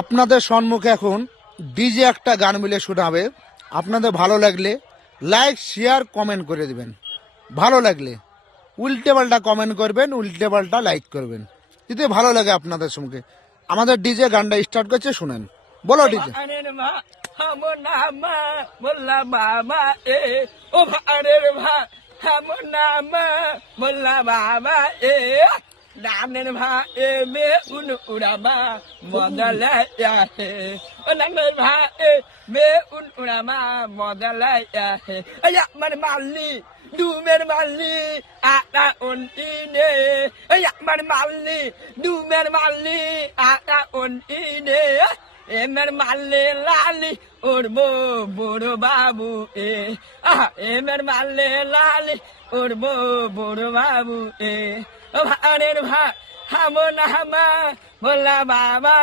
আপনাদের সম্মুখে এখন ডিজে একটা গান মিলে শোনাবে। আপনাদের ভালো লাগলে লাইক শেয়ার কমেন্ট করে দিবেন। ভালো লাগলে উল্টে পাল্টা কমেন্ট করবেন, উল্টে পাল্টা লাইক করবেন যদি ভালো লাগে আপনাদের সঙ্গে। আমাদের ডিজে গানটা স্টার্ট করছে, শুনেন। বলো DJ. Nam nên ha e me un urama modala ya he. Nam nên ha e me un urama modala ya he. Aya man mali du men mali ata on ine. Aya man mali du men mali ata on ine. Emer mali lali urbo buru babu e. Ah emer mali lali urbo buru babu e. Hamonahama, bola baba,